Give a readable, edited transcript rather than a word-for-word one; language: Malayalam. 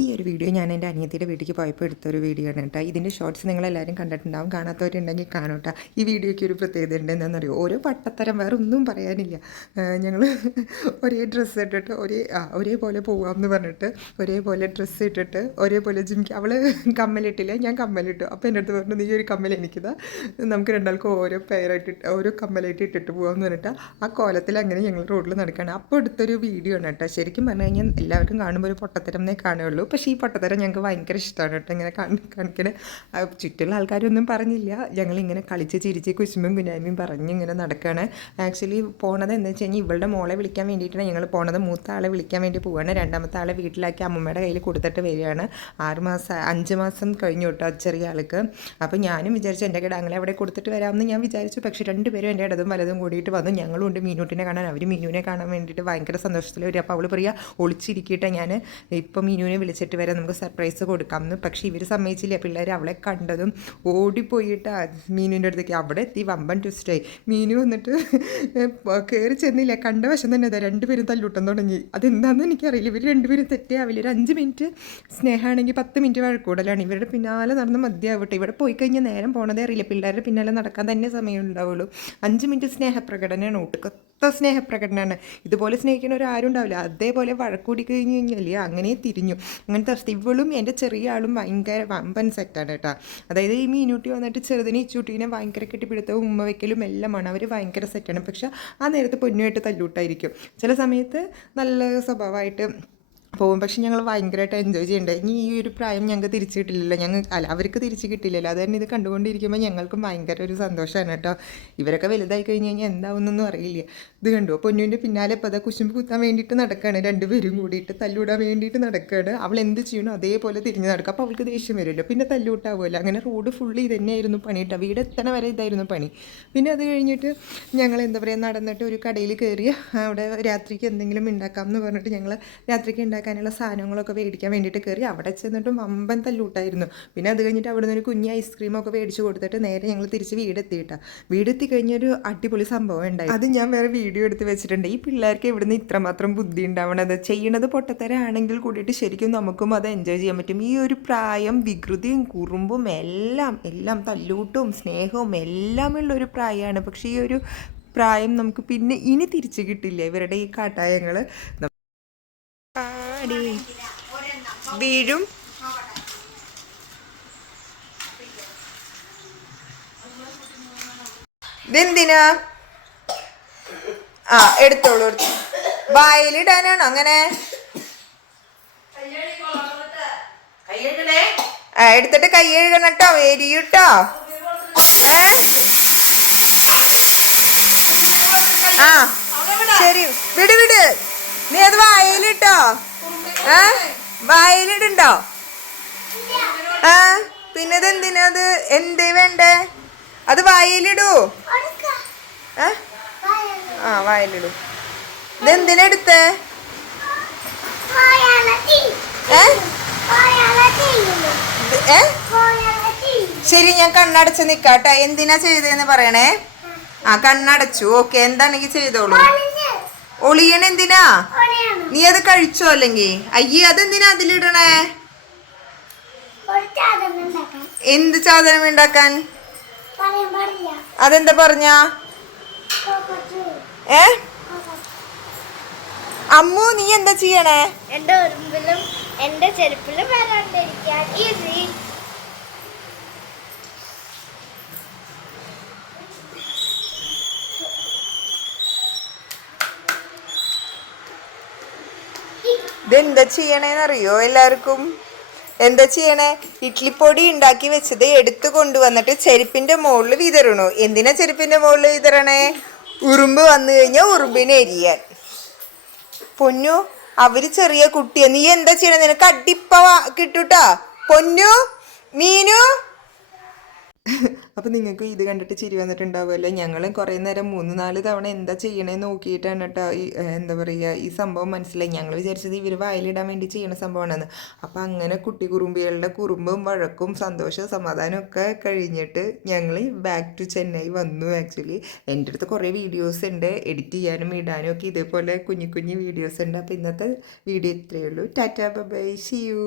ഈ ഒരു വീഡിയോ ഞാൻ എൻ്റെ അനിയത്തിയുടെ വീട്ടിലേക്ക് പോയപ്പോൾ എടുത്തൊരു വീഡിയോ ആണ് കേട്ടോ. ഇതിൻ്റെ ഷോർട്സ് നിങ്ങളെല്ലാവരും കണ്ടിട്ടുണ്ടാവും. കാണാത്തവരുണ്ടെങ്കിൽ കാണൂട്ടോ. ഈ വീഡിയോയ്ക്ക് ഒരു പ്രത്യേകത ഉണ്ട്. എന്താണെന്നറിയോ, ഓരോ പട്ടത്തരം, വേറെ ഒന്നും പറയാനില്ല. ഞങ്ങൾ ഒരേ ഡ്രസ്സ് ഇട്ടിട്ട് ഒരേപോലെ പോകാമെന്ന് പറഞ്ഞിട്ട് ഒരേപോലെ ഡ്രസ്സ് ഇട്ടിട്ട് ഒരേപോലെ ജിമിക്ക്. അവൾ കമ്മലിട്ടില്ല, ഞാൻ കമ്മലിട്ടു. അപ്പോൾ എൻ്റെ അടുത്ത് പറഞ്ഞു, നീ ഒരു കമ്മൽ എനിക്കിതാ, നമുക്ക് രണ്ടാൾക്കും ഓരോ പെയറായിട്ട് ഓരോ കമ്മലായിട്ട് ഇട്ടിട്ട് പോകാമെന്ന് പറഞ്ഞിട്ട് ആ കോലത്തിൽ അങ്ങനെ ഞങ്ങൾ റോഡിൽ നടക്കുകയാണ്. അപ്പോൾ എടുത്തൊരു വീഡിയോ ആണ് കേട്ടോ. ശരിക്കും പറഞ്ഞു കഴിഞ്ഞാൽ എല്ലാവർക്കും കാണുമ്പോൾ ഒരു പൊട്ടത്തരമേ കാണുകയുള്ളൂ. പക്ഷേ ഈ പൊട്ടത്തരം ഞങ്ങൾക്ക് ഭയങ്കര ഇഷ്ടമാണ് കേട്ടോ. ഇങ്ങനെ കാണിക്കണ ചുറ്റുള്ള ആൾക്കാരൊന്നും പറഞ്ഞില്ല. ഞങ്ങളിങ്ങനെ കളിച്ച് ചിരിച്ച് കുശുമ്പും കുഞ്ഞായ്മയും പറഞ്ഞ് ഇങ്ങനെ നടക്കുകയാണ്. ആക്ച്വലി പോണത് എന്താ വെച്ച് കഴിഞ്ഞാൽ ഇവളുടെ മോളെ വിളിക്കാൻ വേണ്ടിയിട്ടാണ് ഞങ്ങൾ പോണത്. മൂത്ത ആളെ വിളിക്കാൻ വേണ്ടി പോവുകയാണ്. രണ്ടാമത്തെ ആളെ വീട്ടിലാക്കി അമ്മമ്മയുടെ കയ്യിൽ കൊടുത്തിട്ട് വരികയാണ്. 5 മാസം കഴിഞ്ഞു കേട്ടോ ചെറിയ ആൾക്ക്. അപ്പോൾ ഞാനും വിചാരിച്ചു എൻ്റെ കിടാങ്ങളെ അവിടെ കൊടുത്തിട്ട് വരാമെന്ന് ഞാൻ വിചാരിച്ചു. പക്ഷേ രണ്ടുപേരും എൻ്റെ ഇടതും വലതും കൂടിയിട്ട് വന്നു. ഞങ്ങളും ഉണ്ട് മീനൂട്ടിനെ കാണാൻ. അവർ മീനുവിനെ കാണാൻ വേണ്ടിയിട്ട് ഭയങ്കര സന്തോഷത്തിൽ വരും. അപ്പോൾ അവൾ പറയുക, ഒളിച്ചിരിക്കട്ടെ, ഞാൻ ഇപ്പം മീനുവിനെ വിളിച്ചിട്ട് വരാം, നമുക്ക് സർപ്രൈസ് കൊടുക്കാമെന്ന്. പക്ഷേ ഇവർ സമ്മതിച്ചില്ല. പിള്ളേർ അവളെ കണ്ടതും ഓടിപ്പോയിട്ട് മീനുവിൻ്റെ അടുത്തേക്ക്. അവിടെ എത്തി വമ്പൻ ട്വിസ്റ്റായി. മീനു വന്നിട്ട് കയറി ചെന്നില്ല. കണ്ട വശം തന്നെ അതാ രണ്ടുപേരും തല്ലൂട്ടം തുടങ്ങി. അതെന്താണെന്ന് എനിക്കറിയില്ല. ഇവർ രണ്ടുപേരും തെറ്റാവില്ല. ഒരു 5 മിനിറ്റ് സ്നേഹമാണെങ്കിൽ 10 മിനിറ്റ് വഴക്കൂടലാണ്. ഇവരുടെ പിന്നാലെ നടന്ന് മതിയാവട്ടെ. ഇവിടെ പോയി കഴിഞ്ഞാൽ നേരം പോണതേ അറിയില്ല. പിള്ളേരുടെ പിന്നാലെ നടക്കാൻ തന്നെ സമയം ഉണ്ടാവുള്ളൂ. 5 മിനിറ്റ് സ്നേഹപ്രകടനമാണ്. ഒട്ടുക്കത്ത സ്നേഹപ്രകടനമാണ്. ഇതുപോലെ സ്നേഹിക്കുന്ന ഒരാരും ഉണ്ടാവില്ല. അതേപോലെ വഴക്കൂടി കഴിഞ്ഞ് കഴിഞ്ഞാൽ അങ്ങനെ തിരിഞ്ഞു. അങ്ങനത്തെ അവസ്ഥ. ഇവളും എൻ്റെ ചെറിയ ആളും ഭയങ്കര വമ്പൻ സെറ്റാണ് കേട്ടോ. അതായത് ഈ മീനൂട്ടി വന്നിട്ട് ചെറുതിനെ ഇച്ചൂട്ടീനെ ഭയങ്കര കെട്ടിപ്പിടുത്തവും ഉമ്മ വയ്ക്കലും എല്ലാമാണ്. അവർ ഭയങ്കര സെറ്റാണ്. പക്ഷെ ആ നേരത്ത് പൊന്നുമായിട്ട് തല്ലൂട്ടായിരിക്കും. ചില സമയത്ത് നല്ല സ്വഭാവമായിട്ട് പോകും. പക്ഷെ ഞങ്ങൾ ഭയങ്കരമായിട്ട് എൻജോയ് ചെയ്യണ്ടേ. ഇനി ഈ ഒരു പ്രായം ഞങ്ങൾക്ക് തിരിച്ചു കിട്ടില്ലല്ലോ. അവർക്ക് തിരിച്ച് കിട്ടില്ലല്ലോ. അത് തന്നെ ഇത് കണ്ടുകൊണ്ടിരിക്കുമ്പോൾ ഞങ്ങൾക്കും ഭയങ്കര ഒരു സന്തോഷമാണ് കേട്ടോ. ഇവരൊക്കെ വലുതായി കഴിഞ്ഞ് കഴിഞ്ഞാൽ എന്താവുന്നൊന്നും അറിയില്ല. ഇത് കണ്ടു, പൊന്നുവിൻ്റെ പിന്നാലെ ഇപ്പോൾ അതാ കുശുമ്പ് കുത്താൻ വേണ്ടിയിട്ട് നടക്കുകയാണ്. രണ്ടുപേരും കൂടിയിട്ട് തല്ലൂടാൻ വേണ്ടിയിട്ട് നടക്കുകയാണ്. അവൾ എന്ത് ചെയ്യണോ അതേപോലെ തിരിഞ്ഞ് നടക്കുക. അപ്പോൾ അവൾക്ക് ദേഷ്യം വരുമല്ലോ. പിന്നെ തല്ലൂട്ടാവുമല്ലോ. അങ്ങനെ റോഡ് ഫുള്ള് ഇത് തന്നെയായിരുന്നു പണി കേട്ടോ. വീട് എത്തണ വരെ ഇതായിരുന്നു പണി. പിന്നെ അത് കഴിഞ്ഞിട്ട് ഞങ്ങൾ എന്താ പറയുക, നടന്നിട്ട് ഒരു കടയിൽ കയറി അവിടെ രാത്രിക്ക് എന്തെങ്കിലും ഉണ്ടാക്കാമെന്ന് പറഞ്ഞിട്ട് ഞങ്ങൾ രാത്രിക്ക് ഉണ്ടാക്കാനുള്ള സാധനങ്ങളൊക്കെ മേടിക്കാൻ വേണ്ടിയിട്ട് കയറി. അവിടെ ചെന്നിട്ടും വമ്പൻ തല്ലൂട്ടായിരുന്നു. പിന്നെ അത് കഴിഞ്ഞിട്ട് അവിടെ നിന്ന് ഒരു കുഞ്ഞ് ഐസ്ക്രീമൊക്കെ മേടിച്ച് കൊടുത്തിട്ട് നേരെ ഞങ്ങൾ തിരിച്ച് വീടെത്തിയിട്ടാണ്. വീടെത്തി കഴിഞ്ഞൊരു അടിപൊളി സംഭവം ഉണ്ടായി. അത് ഞാൻ വേറെ വീഡിയോ എടുത്ത് വെച്ചിട്ടുണ്ട്. ഈ പിള്ളേർക്ക് ഇവിടുന്ന് ഇത്രമാത്രം ബുദ്ധി ഉണ്ടാവണത്. ചെയ്യണത് പൊട്ടത്തരാണെങ്കിൽ കൂടിയിട്ട് ശരിക്കും നമുക്കും അത് എൻജോയ് ചെയ്യാൻ പറ്റും. ഈ ഒരു പ്രായം വികൃതിയും കുറുമ്പും എല്ലാം തല്ലൂട്ടും സ്നേഹവും എല്ലാം ഉള്ളൊരു പ്രായമാണ്. പക്ഷേ ഈ ഒരു പ്രായം നമുക്ക് പിന്നെ ഇനി തിരിച്ചു കിട്ടില്ല. ഇവരുടെ ഈ കാട്ടായങ്ങൾ വീഴും. ഇതെന്തിനാ? എടുത്തോളൂ. വായിലിടാനാണോ അങ്ങനെ? എടുത്തിട്ട് കൈ കഴുകണം കേട്ടോ. എരിയൂട്ടോ. ശരി, വിട്. നീ അത് വായിലിട്ടോ. വായിലിടുണ്ടോ? പിന്നെ ഇതെന്തിനാ? അത് എന്തേ വേണ്ടേ? അത് വായിലിടൂ. വായിലിടൂ. ഇതെന്തിനാ എടുത്തേ? ശരി, ഞാൻ കണ്ണടച്ച് നിക്കാട്ടോ. എന്തിനാ ചെയ്തേന്ന് പറയണേ. കണ്ണടച്ചു. ഓക്കെ, എന്താണെങ്കി ചെയ്തോളൂ. ഒളിയണ എന്തിനാ? നീ അത് കഴിച്ചോ? അല്ലെങ്കിൽ അയ്യേ, അതെന്തിനാ അതിലിടണേ? എന്ത് സാധനം ഉണ്ടാക്കാൻ? അതെന്താ പറഞ്ഞ? അമ്മു, നീ എന്താ ചെയ്യണേ? എന്റെ ഉറുമ്പിലും എന്റെ ചെരുപ്പിലും വരാണ്ടിരിക്കാൻ ഈസി. ഇതെന്താ ചെയ്യണേന്നറിയോ എല്ലാവർക്കും? എന്താ ചെയ്യണേ? ഇഡ്ലിപ്പൊടി ഉണ്ടാക്കി വെച്ചത് എടുത്തു കൊണ്ടുവന്നിട്ട് ചെരുപ്പിന്റെ മുകളിൽ വിതരണു. എന്തിനാ ചെരുപ്പിന്റെ മുകളിൽ വിതരണേ? ഉറുമ്പ് വന്നു കഴിഞ്ഞാൽ ഉറുമ്പിനെ എരിയാൻ. പൊന്നു, അവര് ചെറിയ കുട്ടിയാ. നീ എന്താ ചെയ്യണേ? നിനക്ക് അടിപ്പ കിട്ടൂട്ടാ. പൊന്നു, മീനു, അപ്പോൾ നിങ്ങൾക്ക് ഇത് കണ്ടിട്ട് ചിരി വന്നിട്ടുണ്ടാവുമല്ലോ. ഞങ്ങൾ കുറേ നേരം 3-4 തവണ എന്താ ചെയ്യണേന്ന് നോക്കിയിട്ടാണ് കേട്ടോ ഈ എന്താ പറയുക ഈ സംഭവം മനസ്സിലായി. ഞങ്ങൾ വിചാരിച്ചത് ഇവർ വായിലിടാൻ വേണ്ടി ചെയ്യണ സംഭവമാണെന്ന്. അപ്പോൾ അങ്ങനെ കുട്ടി കുറുമ്പികളുടെ കുറുമ്പും വഴക്കും സന്തോഷവും സമാധാനവും ഒക്കെ കഴിഞ്ഞിട്ട് ഞങ്ങൾ ബാക്ക് ടു ചെന്നൈ വന്നു. ആക്ച്വലി എൻ്റെ അടുത്ത് കുറേ വീഡിയോസ് ഉണ്ട്, എഡിറ്റ് ചെയ്യാനും ഇടാനും ഒക്കെ ഇതേപോലെ കുഞ്ഞു കുഞ്ഞു വീഡിയോസ് ഉണ്ട്. അപ്പോൾ ഇന്നത്തെ വീഡിയോ ഇത്രയേ ഉള്ളൂ. Tata bye, see U.